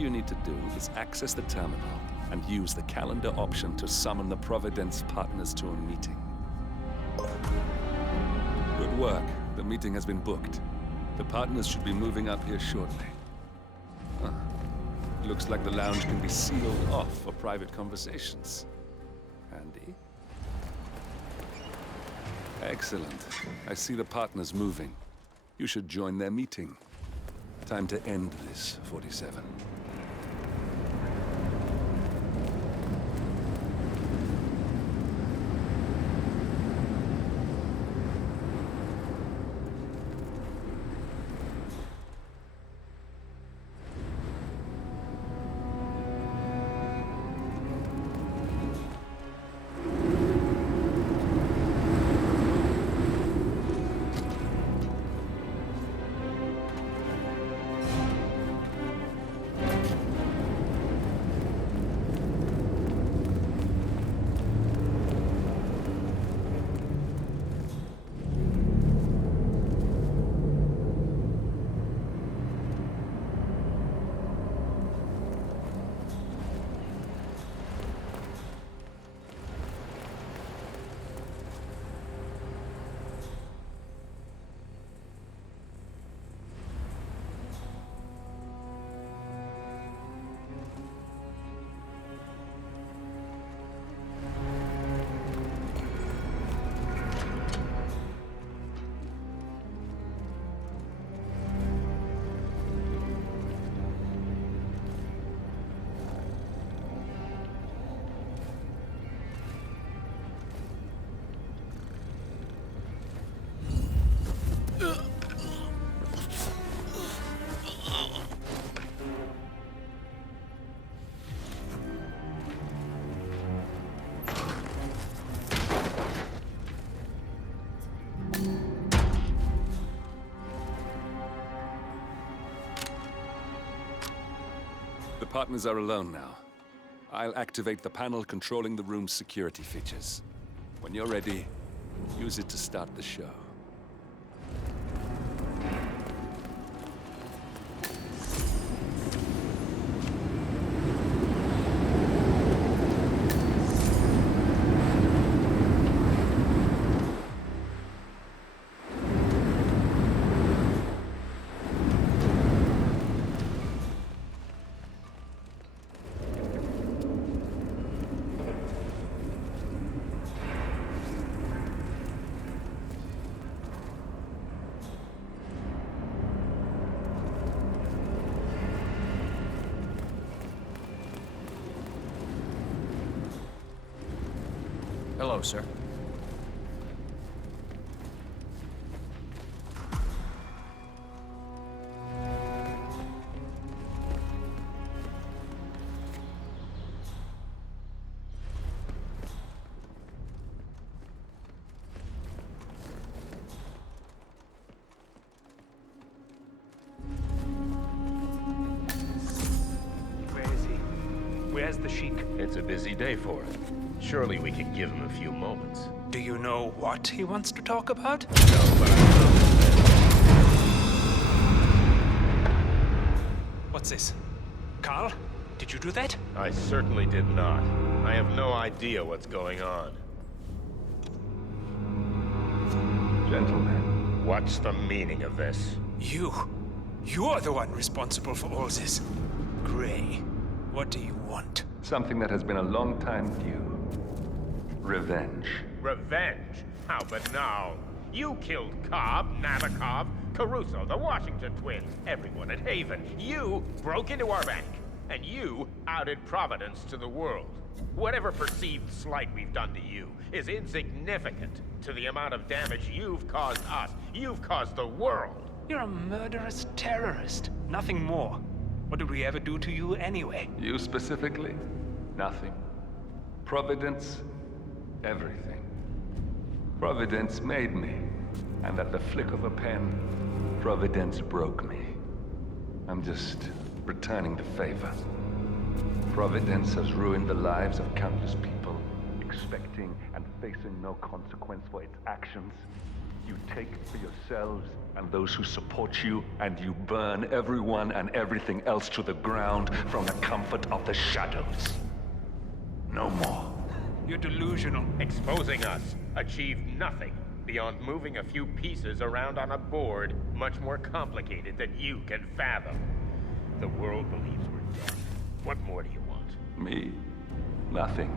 you need to do is access the terminal and use the calendar option to summon the Providence partners to a meeting. Good work. The meeting has been booked. The partners should be moving up here shortly. Looks like the lounge can be sealed off for private conversations. Handy. Excellent. I see the partners moving. You should join their meeting. Time to end this, 47. The partners are alone now. I'll activate the panel controlling the room's security features. When you're ready, use it to start the show. Hello, sir. Where is he? Where's the Sheik? It's a busy day for him. Surely we can give him a few moments. Do you know what he wants to talk about? No, but I know. What's this? Carl? Did you do that? I certainly did not. I have no idea what's going on. Gentlemen. What's the meaning of this? You're the one responsible for all this. Gray, what do you want? Something that has been a long time due. Revenge. Revenge? How banal. You killed Cobb, Nabokov, Caruso, the Washington twins, everyone at Haven. You broke into our bank, and you outed Providence to the world. Whatever perceived slight we've done to you is insignificant to the amount of damage you've caused us. You've caused the world. You're a murderous terrorist. Nothing more. What did we ever do to you anyway? You specifically? Nothing. Providence? Everything. Providence made me, and at the flick of a pen, Providence broke me. I'm just returning the favor. Providence has ruined the lives of countless people, expecting and facing no consequence for its actions. You take for yourselves and those who support you, and you burn everyone and everything else to the ground from the comfort of the shadows. No more. You're delusional. Exposing us achieved nothing beyond moving a few pieces around on a board much more complicated than you can fathom. The world believes we're dead. What more do you want? Me? Nothing.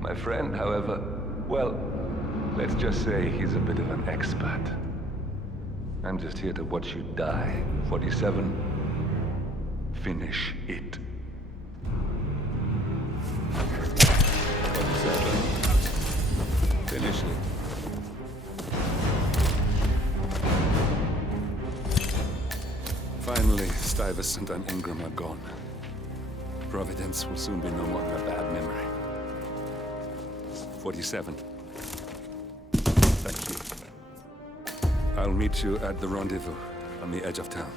My friend, however, well, let's just say he's a bit of an expert. I'm just here to watch you die. 47. Finish it. 47. Finish it. Finally, Stuyvesant and Ingram are gone. Providence will soon be no longer a bad memory. 47. Thank you. I'll meet you at the rendezvous on the edge of town.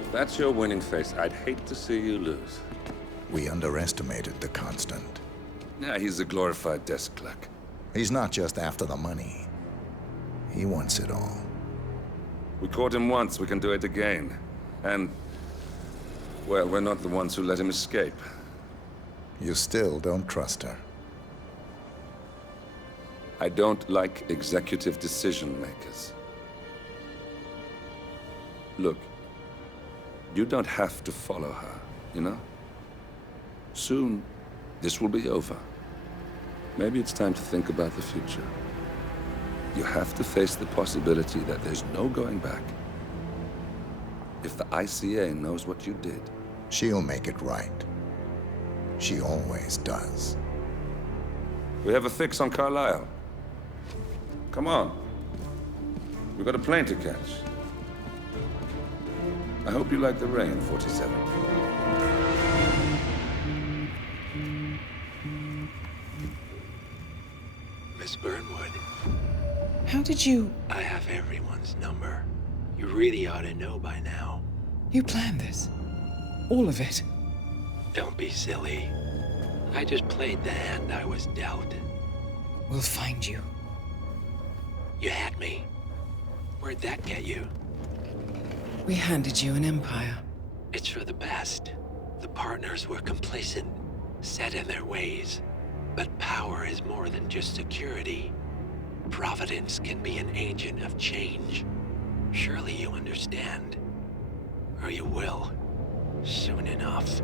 If that's your winning face, I'd hate to see you lose. We underestimated the Constant. Yeah, he's a glorified desk clerk. He's not just after the money. He wants it all. We caught him once, we can do it again. And, well, we're not the ones who let him escape. You still don't trust her. I don't like executive decision makers. Look, you don't have to follow her, you know? Soon, this will be over. Maybe it's time to think about the future. You have to face the possibility that there's no going back. If the ICA knows what you did, She'll make it right. She always does. we have a fix on Carlisle. Come on. We've got a plane to catch. I hope you like the rain, 47. Miss Burnwood, How did you... I have everyone's number. You really ought to know by now. You planned this? All of it? Don't be silly. I just played the hand I was dealt. We'll find you. You had me. Where'd that get you? We handed you an empire. It's for the best. The partners were complacent, set in their ways. But power is more than just security. Providence can be an agent of change. Surely you understand. Or you will. Soon enough.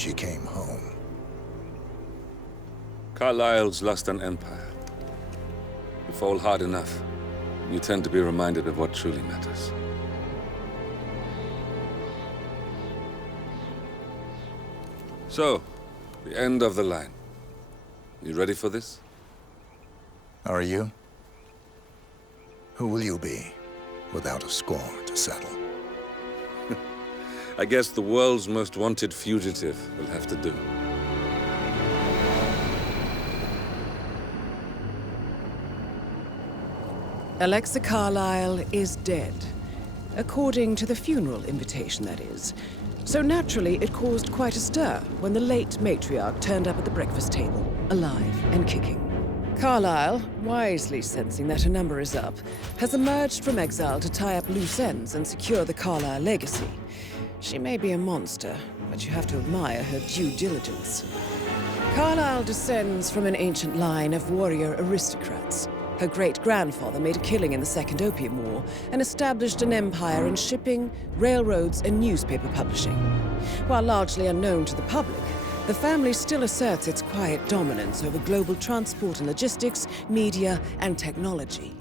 she came home. Carlyle's lost an empire. You fall hard enough, you tend to be reminded of what truly matters. So, the end of the line. You ready for this? Are you? Who will you be, without a score to settle? I guess the world's most wanted fugitive will have to do. Alexa Carlyle is dead. According to the funeral invitation, that is. So naturally, it caused quite a stir when the late matriarch turned up at the breakfast table, alive and kicking. Carlyle, wisely sensing that her number is up, has emerged from exile to tie up loose ends and secure the Carlyle legacy. She may be a monster, but you have to admire her due diligence. Carlyle descends from an ancient line of warrior aristocrats. Her great-grandfather made a killing in the Second Opium War and established an empire in shipping, railroads, and newspaper publishing. While largely unknown to the public, the family still asserts its quiet dominance over global transport and logistics, media, and technology.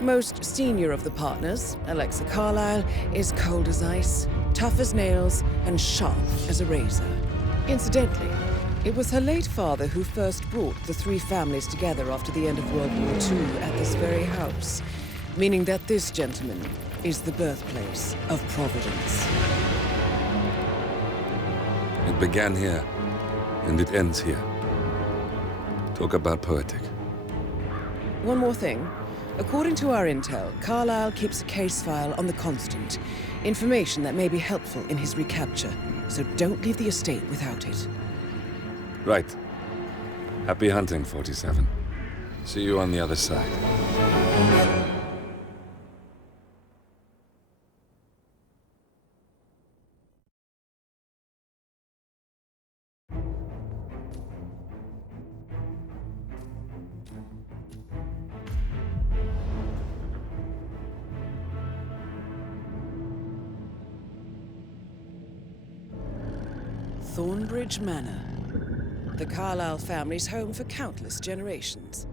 Most senior of the partners, Alexa Carlyle, is cold as ice, tough as nails, and sharp as a razor. Incidentally, it was her late father who first brought the three families together after the end of World War II at this very house, meaning that this gentleman is the birthplace of Providence. It began here, and it ends here. Talk about poetic. One more thing. According to our intel, Carlyle keeps a case file on the Constant. Information that may be helpful in his recapture, so don't leave the estate without it. Right. Happy hunting, 47. See you on the other side. Thornbridge Manor. The Carlyle family's home for countless generations.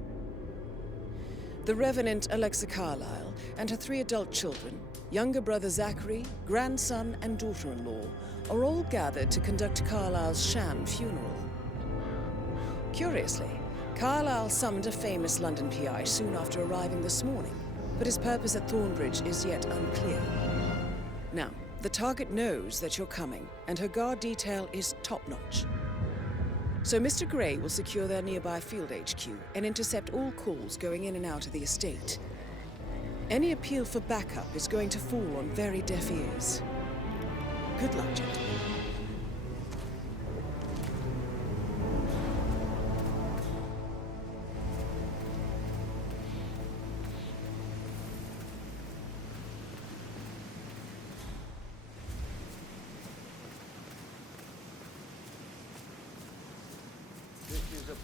The Revenant Alexa Carlyle and her 3 adult children, younger brother Zachary, grandson, and daughter-in-law, are all gathered to conduct Carlyle's sham funeral. Curiously, Carlyle summoned a famous London PI soon after arriving this morning, but his purpose at Thornbridge is yet unclear. Now, the target knows that you're coming, and her guard detail is top-notch. So Mr. Gray will secure their nearby field HQ and intercept all calls going in and out of the estate. Any appeal for backup is going to fall on very deaf ears. Good luck, gentlemen.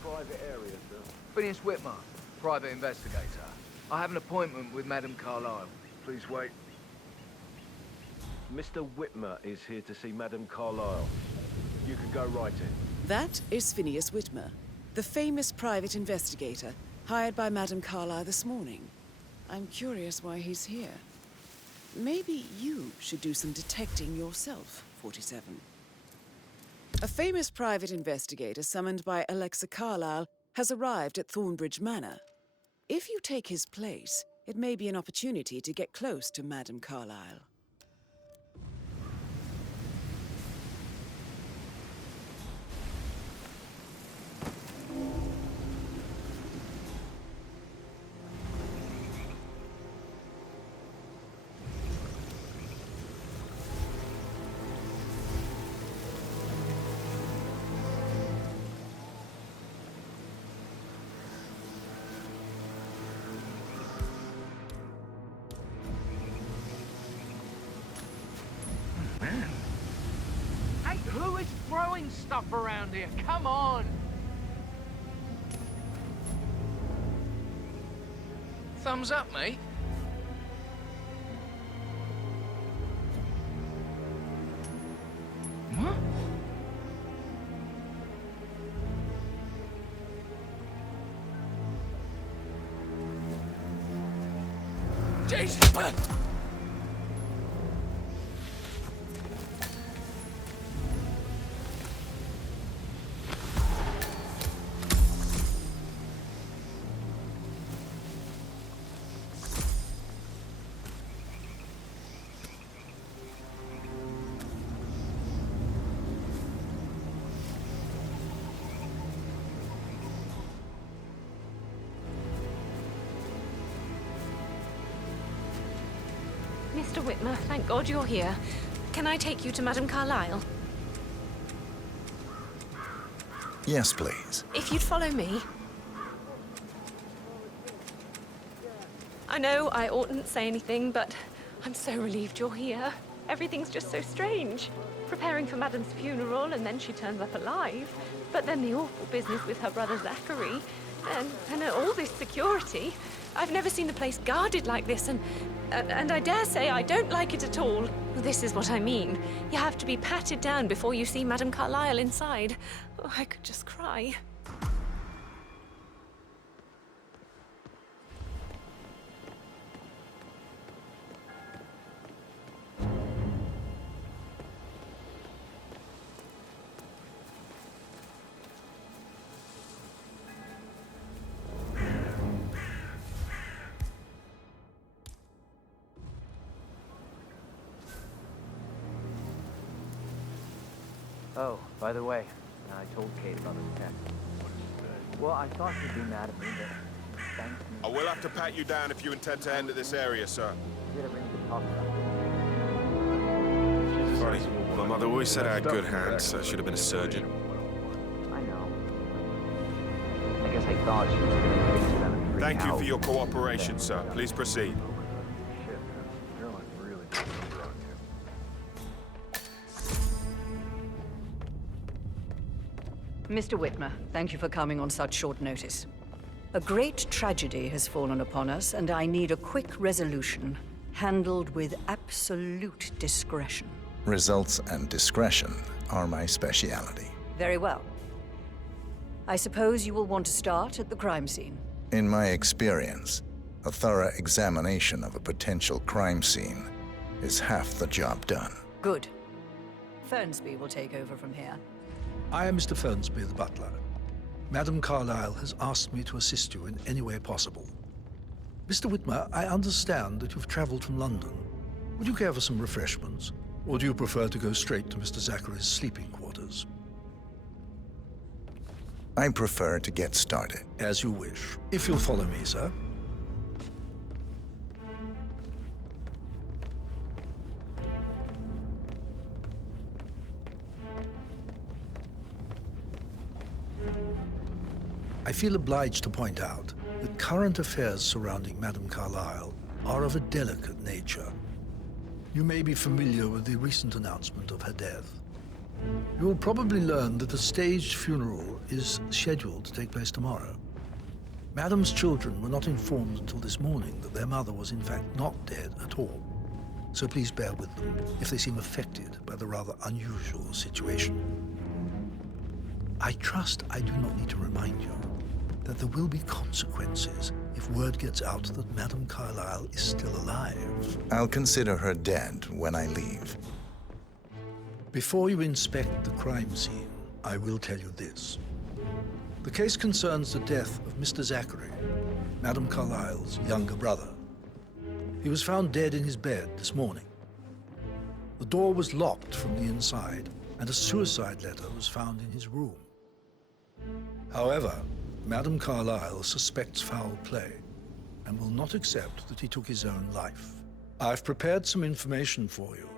Private area, sir. Phineas Whitmer, private investigator. I have an appointment with Madame Carlyle. Please wait. Mr. Whitmer is here to see Madame Carlyle. You can go right in. That is Phineas Whitmer, the famous private investigator hired by Madame Carlyle this morning. I'm curious why he's here. Maybe you should do some detecting yourself, 47. A famous private investigator summoned by Alexa Carlyle has arrived at Thornbridge Manor. If you take his place, it may be an opportunity to get close to Madame Carlyle. Who is throwing stuff around here? Come on! Thumbs up, mate. What? Jesus, man! Mr. Whitmer, thank God you're here. Can I take you to Madame Carlyle? Yes, please. If you'd follow me. I know I oughtn't say anything, but I'm so relieved you're here. Everything's just so strange. Preparing for Madame's funeral, and then she turns up alive. But then the awful business with her brother Zachary, and all this security. I've never seen the place guarded like this, and I dare say I don't like it at all. This is what I mean. You have to be patted down before you see Madame Carlyle inside. Oh, I could just cry. Oh, by the way, I told Kate about the tech. Well, I thought she'd be mad at me, but thanks me. I will have to pat you down if you intend to enter this area, sir. We had a ring to talk about. Funny. My mother always said I had good hands. I should have been a surgeon. I know. I guess I thought she was going to fix them and freak Thank you out. for your cooperation, sir. Please proceed. Shit, you're like really good around here. Mr. Whitmer, thank you for coming on such short notice. A great tragedy has fallen upon us, and I need a quick resolution, handled with absolute discretion. Results and discretion are my speciality. Very well. I suppose you will want to start at the crime scene. In my experience, a thorough examination of a potential crime scene is half the job done. Good. Fernsby will take over from here. I am Mr. Fernsby, the butler. Madame Carlyle has asked me to assist you in any way possible. Mr. Whitmer, I understand that you've traveled from London. Would you care for some refreshments? Or do you prefer to go straight to Mr. Zachary's sleeping quarters? I prefer to get started. As you wish. If you'll follow me, sir. I feel obliged to point out that current affairs surrounding Madame Carlyle are of a delicate nature. You may be familiar with the recent announcement of her death. You will probably learn that a staged funeral is scheduled to take place tomorrow. Madame's children were not informed until this morning that their mother was in fact not dead at all. So please bear with them if they seem affected by the rather unusual situation. I trust I do not need to remind you that there will be consequences if word gets out that Madame Carlyle is still alive. I'll consider her dead when I leave. Before you inspect the crime scene, I will tell you this. The case concerns the death of Mr. Zachary, Madame Carlyle's younger brother. He was found dead in his bed this morning. The door was locked from the inside, and a suicide letter was found in his room. However, Madame Carlyle suspects foul play and will not accept that he took his own life. I've prepared some information for you,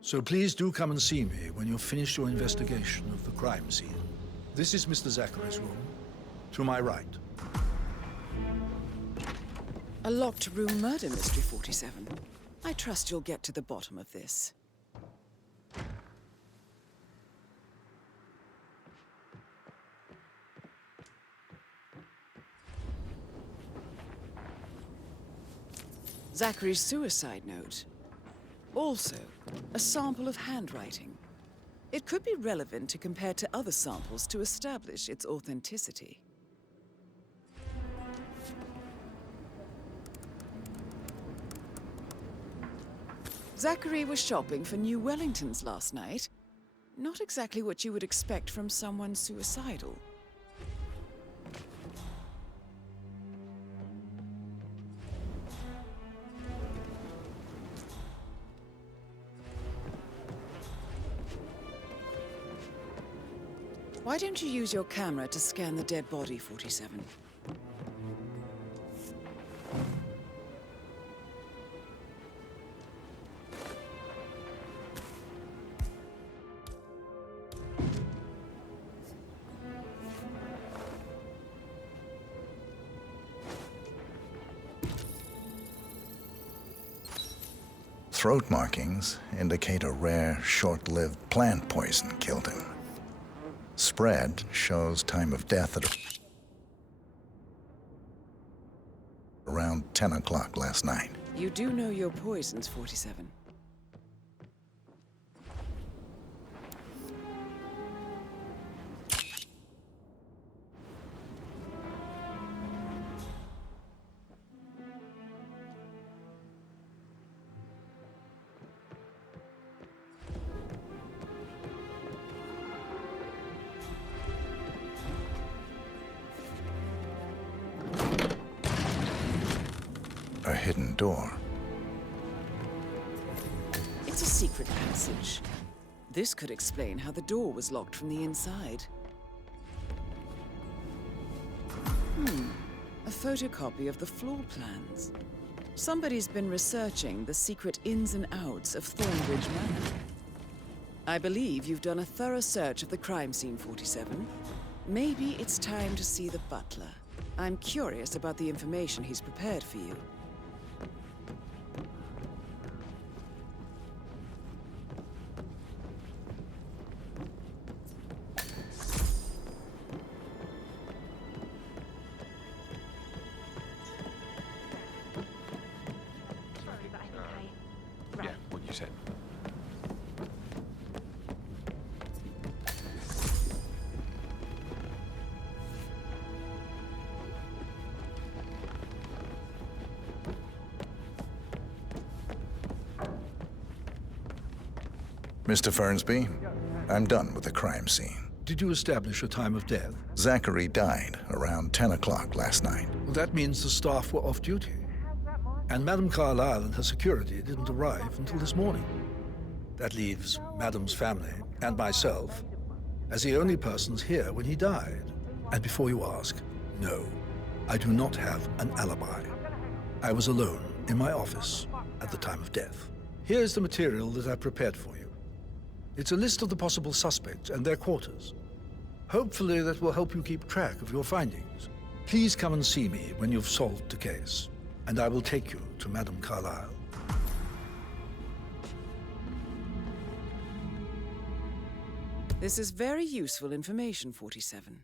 so please do come and see me when you've finished your investigation of the crime scene. This is Mr. Zachary's room, to my right. A locked room murder mystery, 47. I trust you'll get to the bottom of this. Zachary's suicide note. Also, a sample of handwriting. It could be relevant to compare to other samples to establish its authenticity. Zachary was shopping for new Wellingtons last night. Not exactly what you would expect from someone suicidal. Why don't you use your camera to scan the dead body, 47? Throat markings indicate a rare, short-lived plant poison killed him. Spread shows time of death at around 10 o'clock last night. You do know your poisons, 47. A hidden door. It's a secret passage. This could explain how the door was locked from the inside. A photocopy of the floor plans. Somebody's been researching the secret ins and outs of Thornbridge Manor. I believe you've done a thorough search of the crime scene, 47. Maybe it's time to see the butler. I'm curious about the information he's prepared for you. Yeah, what you said. Mr. Fernsby, I'm done with the crime scene. Did you establish a time of death? Zachary died around 10 o'clock last night. Well, that means the staff were off duty. And Madame Carlyle and her security didn't arrive until this morning. That leaves Madame's family and myself as the only persons here when he died. And before you ask, no, I do not have an alibi. I was alone in my office at the time of death. Here's the material that I prepared for you. It's a list of the possible suspects and their quarters. Hopefully that will help you keep track of your findings. Please come and see me when you've solved the case, and I will take you to Madame Carlyle. This is very useful information, 47.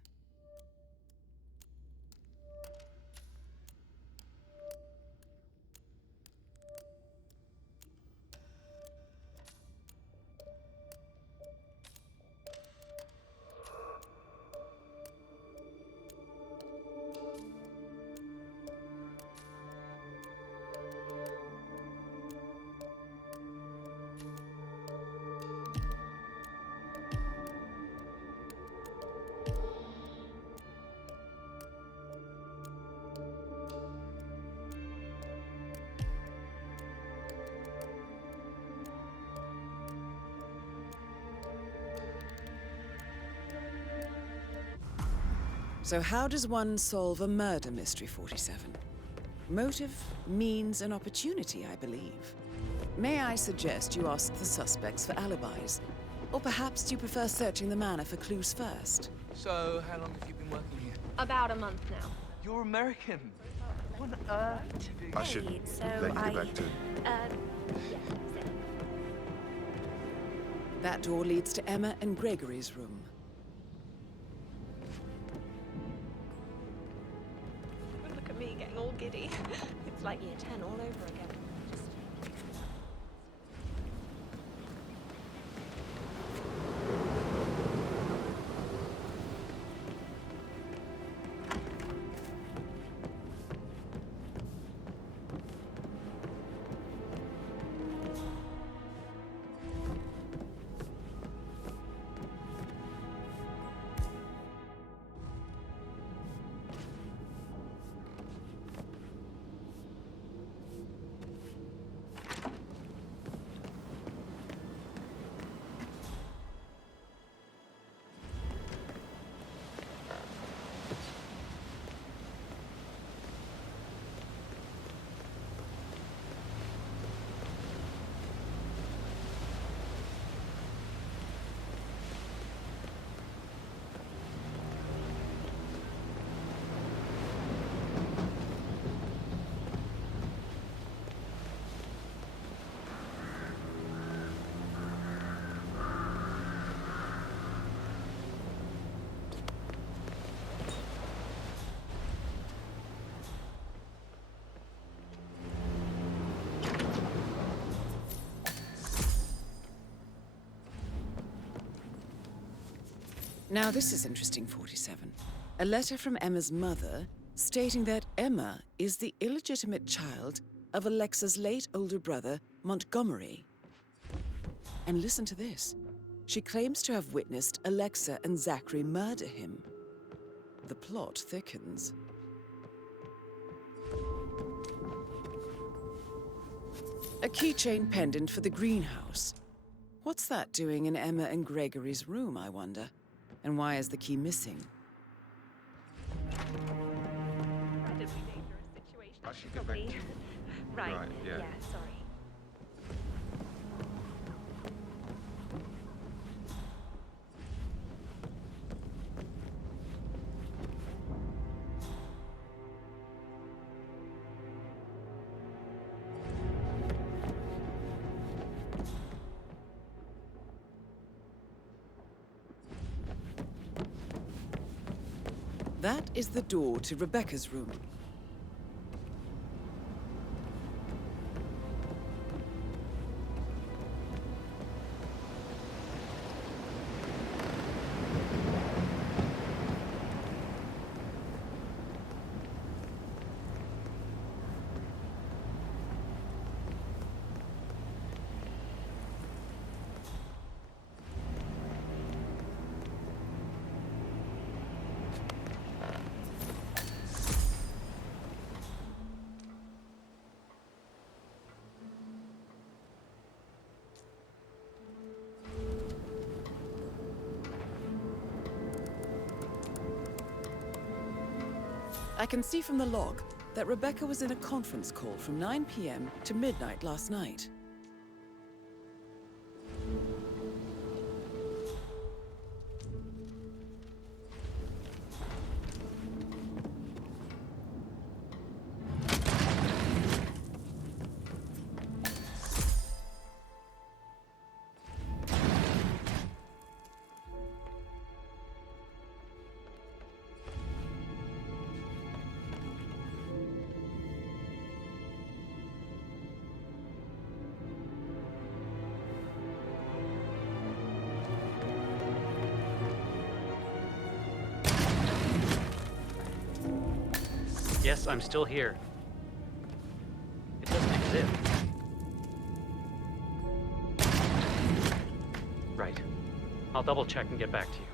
So how does one solve a murder mystery, 47? Motive, means, and opportunity, I believe. May I suggest you ask the suspects for alibis? Or perhaps do you prefer searching the manor for clues first? So, how long have you been working here? About a month now. You're American. What on earth? I should let you get back to... That door leads to Emma and Gregory's room. Look at me getting all giddy. It's like year 10 all over again. Now this is interesting, 47. A letter from Emma's mother stating that Emma is the illegitimate child of Alexa's late older brother, Montgomery. And listen to this. She claims to have witnessed Alexa and Zachary murder him. The plot thickens. A keychain pendant for the greenhouse. What's that doing in Emma and Gregory's room, I wonder? And why is the key missing? Incredibly dangerous situation. I should get back to... Right, yeah. Sorry. That is the door to Rebecca's room. I can see from the log that Rebecca was in a conference call from 9 p.m. to midnight last night. Yes, I'm still here. It doesn't exist. Right. I'll double check and get back to you.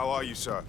How are you, sir?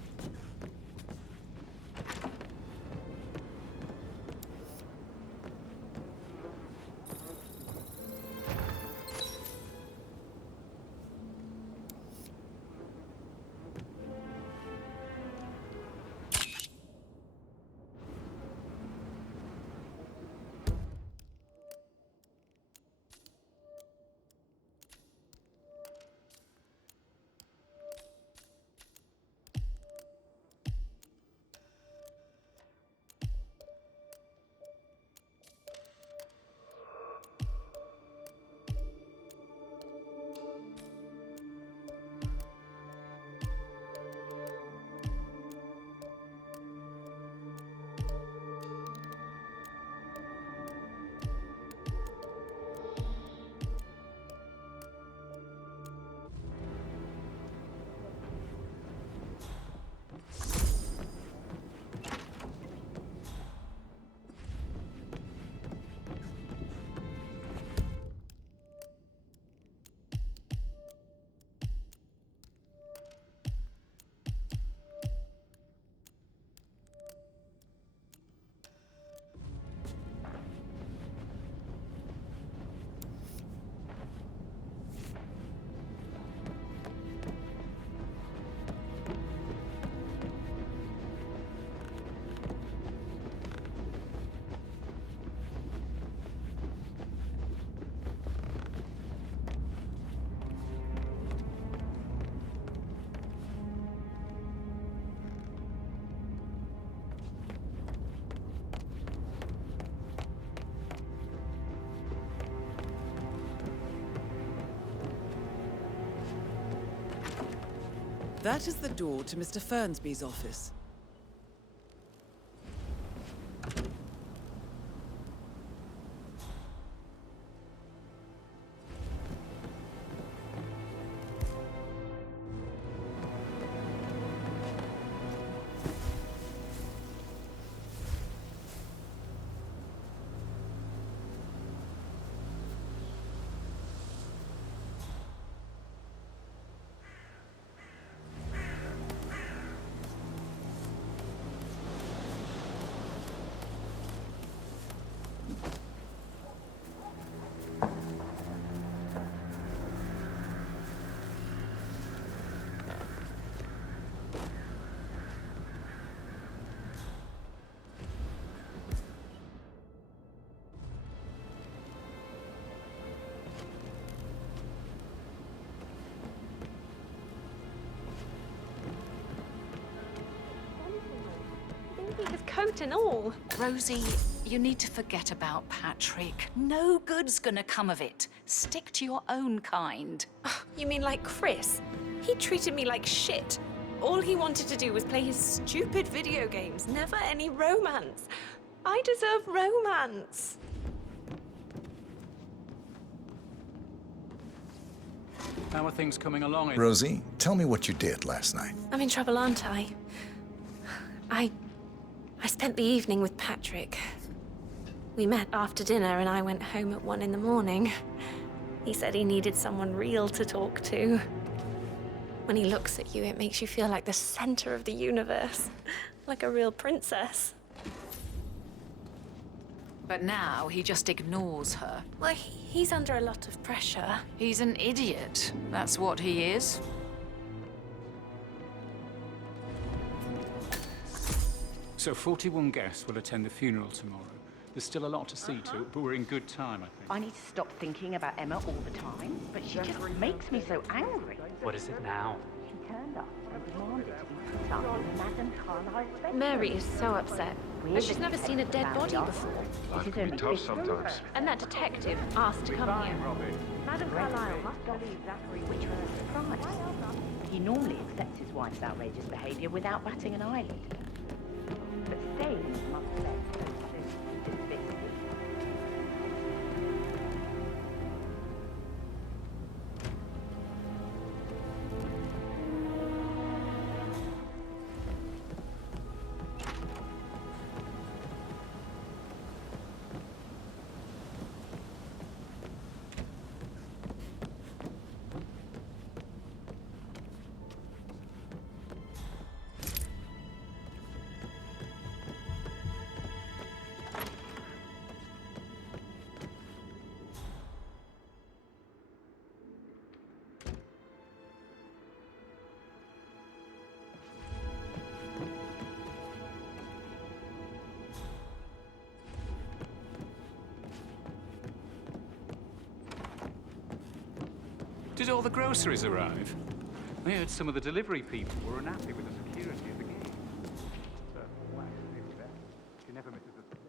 That is the door to Mr. Fernsby's office. His coat and all. Rosie, you need to forget about Patrick. No good's gonna come of it. Stick to your own kind. You mean like Chris? He treated me like shit. All he wanted to do was play his stupid video games, never any romance. I deserve romance. How are things coming along? Rosie, tell me what you did last night. I'm in trouble, aren't I? I spent the evening with Patrick. We met after dinner and I went home at 1 in the morning. He said he needed someone real to talk to. When he looks at you, it makes you feel like the center of the universe. Like a real princess. But now he just ignores her. Well, he's under a lot of pressure. He's an idiot. That's what he is. So 41 guests will attend the funeral tomorrow. There's still a lot to see to it, but we're in good time, I think. I need to stop thinking about Emma all the time, but she just makes me so angry. What is it now? She turned up and demanded to be put up in Madame Carlyle's bedroom. Mary is so upset. And she's never seen a dead body before. Life can be tough sometimes. And that detective asked to come here. Madame Carlyle must believe Zachary Witcher's surprise. He normally accepts his wife's outrageous behavior without batting an eyelid. But Staines must let this bit. Did all the groceries arrive? I heard some of the delivery people were unhappy with the security of the gate. You never miss a good step.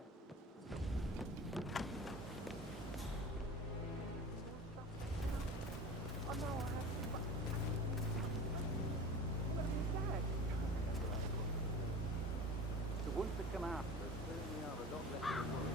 The ones that come after us certainly are a lot less than worry.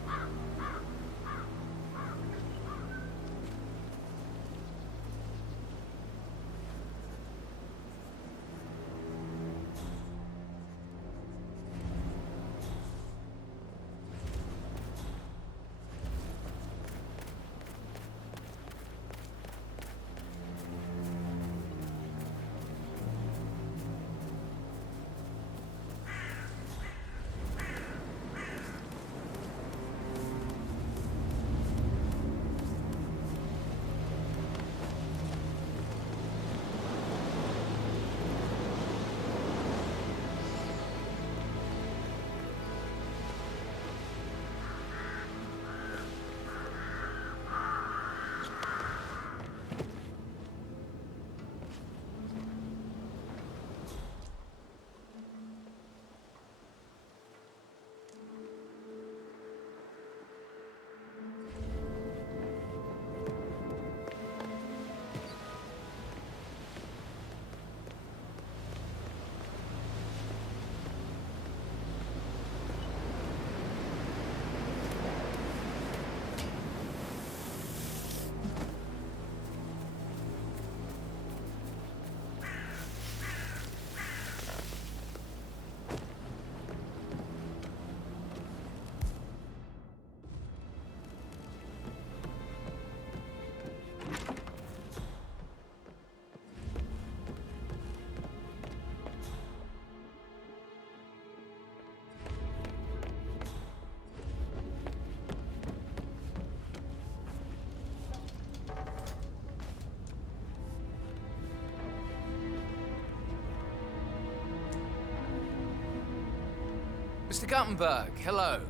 Mr. Guttenberg, hello.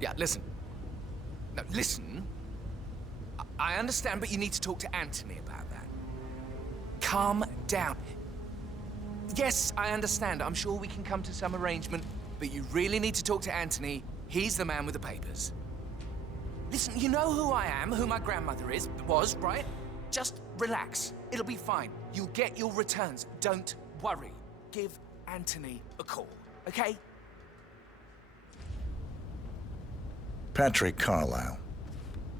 Yeah, listen. No, listen. I understand, but you need to talk to Anthony about that. Calm down. Yes, I understand. I'm sure we can come to some arrangement, but you really need to talk to Anthony. He's the man with the papers. Listen, you know who I am, who my grandmother was, right? Just relax. It'll be fine. You'll get your returns. Don't worry. Give Anthony a call, okay? Patrick Carlisle,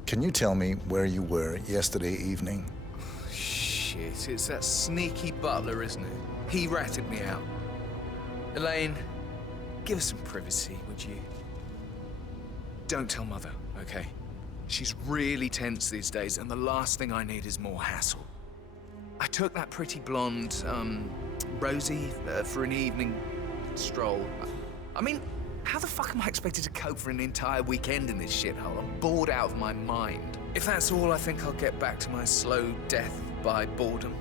can you tell me where you were yesterday evening? Shit, it's that sneaky butler, isn't it? He ratted me out. Elaine, give us some privacy, would you? Don't tell Mother, okay? She's really tense these days, and the last thing I need is more hassle. I took that pretty blonde, Rosie, for an evening stroll. I mean, how the fuck am I expected to cope for an entire weekend in this shithole? I'm bored out of my mind. If that's all, I think I'll get back to my slow death by boredom.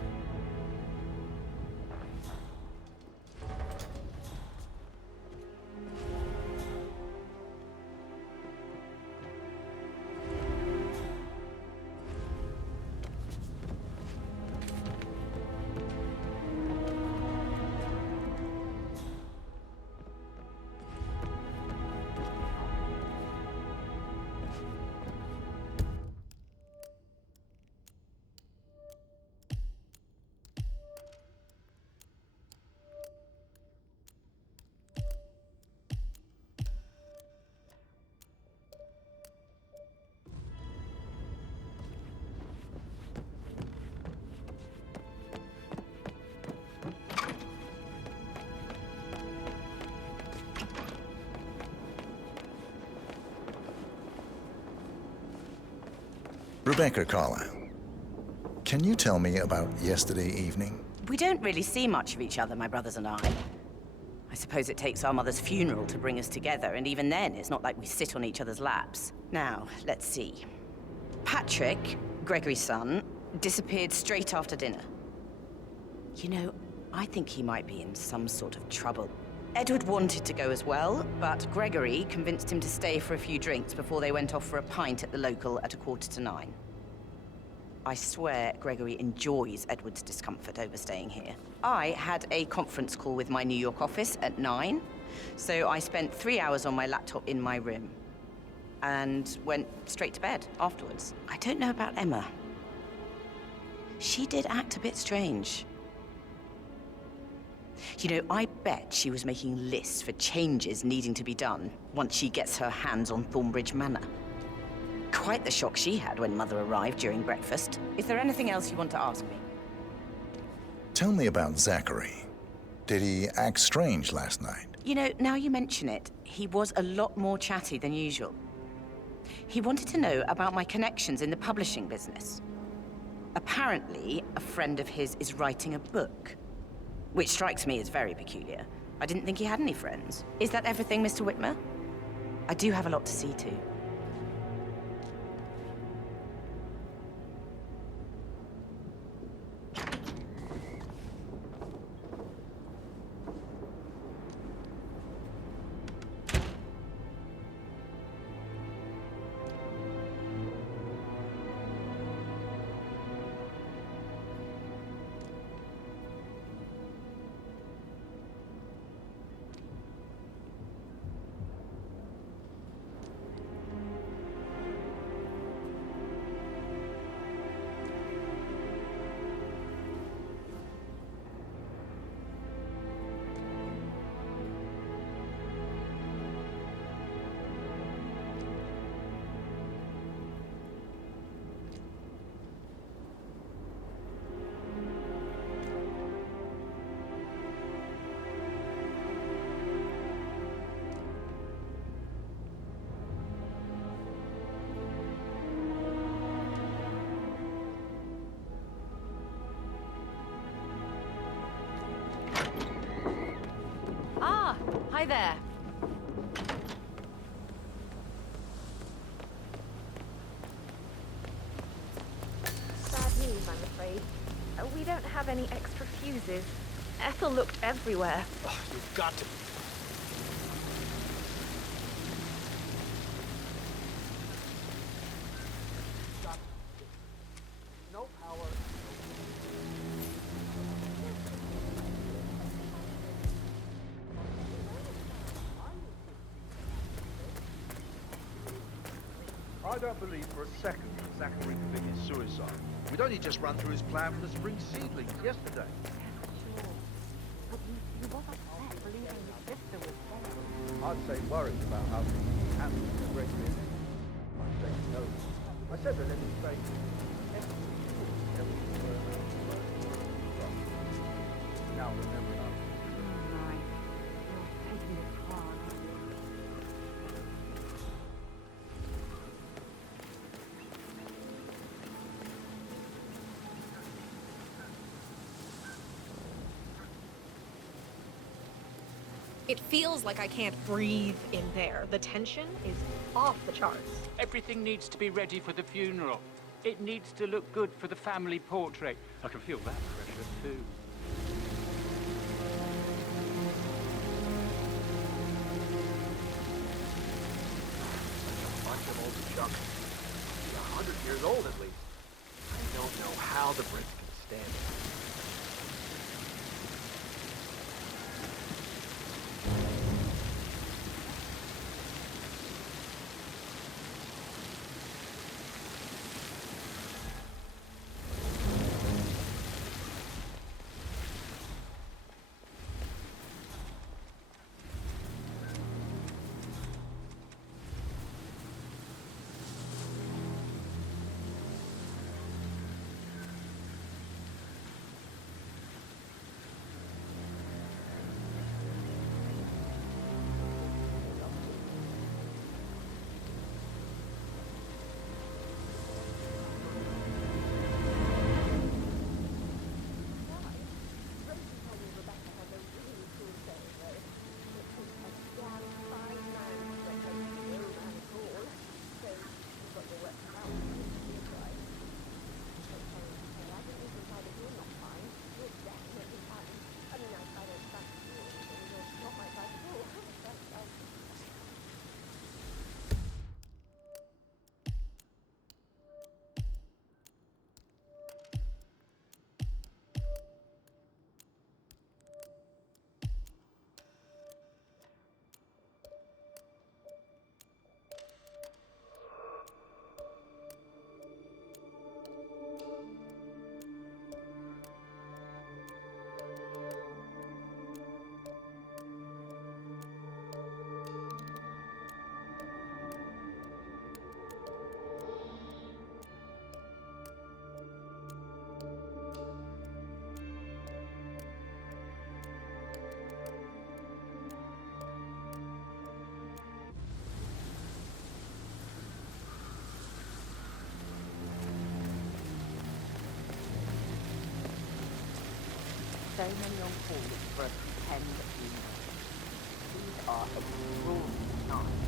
Rebecca Carlisle, can you tell me about yesterday evening? We don't really see much of each other, my brothers and I. I suppose it takes our mother's funeral to bring us together, and even then, it's not like we sit on each other's laps. Now, let's see. Patrick, Gregory's son, disappeared straight after dinner. You know, I think he might be in some sort of trouble. Edward wanted to go as well, but Gregory convinced him to stay for a few drinks before they went off for a pint at the local at 9:15. I swear Gregory enjoys Edward's discomfort over staying here. I had a conference call with my New York office at 9, so I spent 3 hours on my laptop in my room and went straight to bed afterwards. I don't know about Emma. She did act a bit strange. You know, I bet she was making lists for changes needing to be done once she gets her hands on Thornbridge Manor. Quite the shock she had when Mother arrived during breakfast. Is there anything else you want to ask me? Tell me about Zachary. Did he act strange last night? You know, now you mention it, he was a lot more chatty than usual. He wanted to know about my connections in the publishing business. Apparently, a friend of his is writing a book, which strikes me as very peculiar. I didn't think he had any friends. Is that everything, Mr. Whitmer? I do have a lot to see to. Hi there. Bad news, I'm afraid. We don't have any extra fuses. Ethel looked everywhere. Oh, you've got to. No power. I don't believe for a second that Zachary committed suicide. We'd only just run through his plan for the spring seedlings yesterday. But you was upset believing his sister was dead. I'd say worried about how things happened to Gregory. I'd say no. I said that let me say now remember now. It feels like I can't breathe in there. The tension is off the charts. Everything needs to be ready for the funeral. It needs to look good for the family portrait. I can feel that pressure too. Bunch of old junk. He's 100 years old at least. I don't know how the Brits can stand it. many on call for a pretend funeral. These are extraordinary times.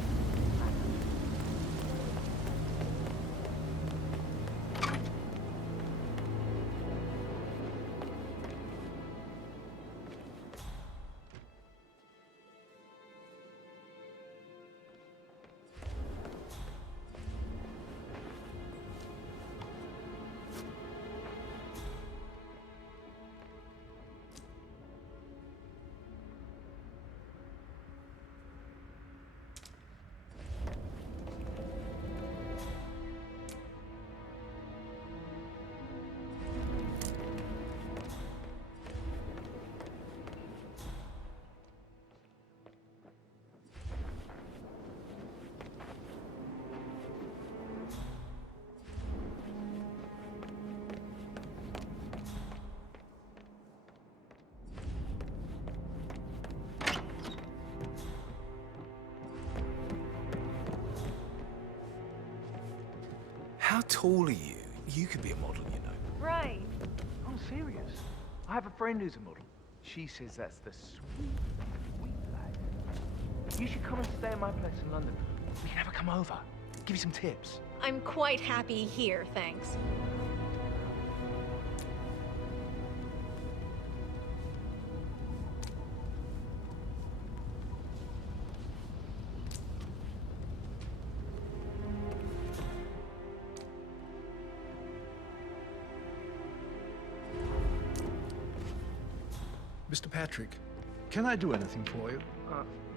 How tall are you? You could be a model, you know. Right. I'm serious. I have a friend who's a model. She says that's the sweet life. You should come and stay at my place in London. We can have her come over. Give you some tips. I'm quite happy here, thanks. Mr. Patrick, can I do anything for you?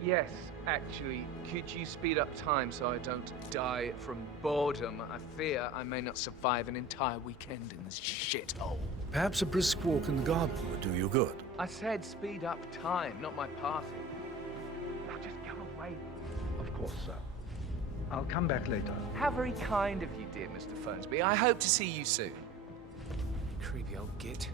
Yes, actually. Could you speed up time so I don't die from boredom? I fear I may not survive an entire weekend in this shithole. Perhaps a brisk walk in the garden would do you good. I said speed up time, not my passing. Now just go away. Of course, sir. I'll come back later. How very kind of you, dear Mr. Fernsby. I hope to see you soon. Creepy old git.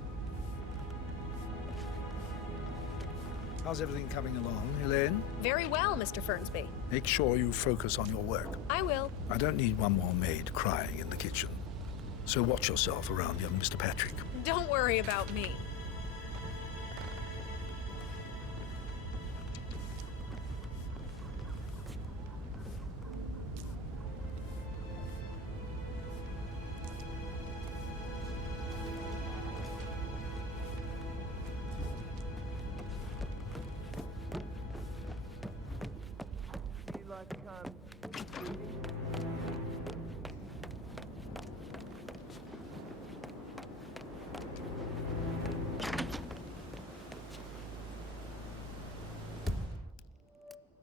How's everything coming along, Elaine? Very well, Mr. Fernsby. Make sure you focus on your work. I will. I don't need one more maid crying in the kitchen. So watch yourself around young Mr. Patrick. Don't worry about me.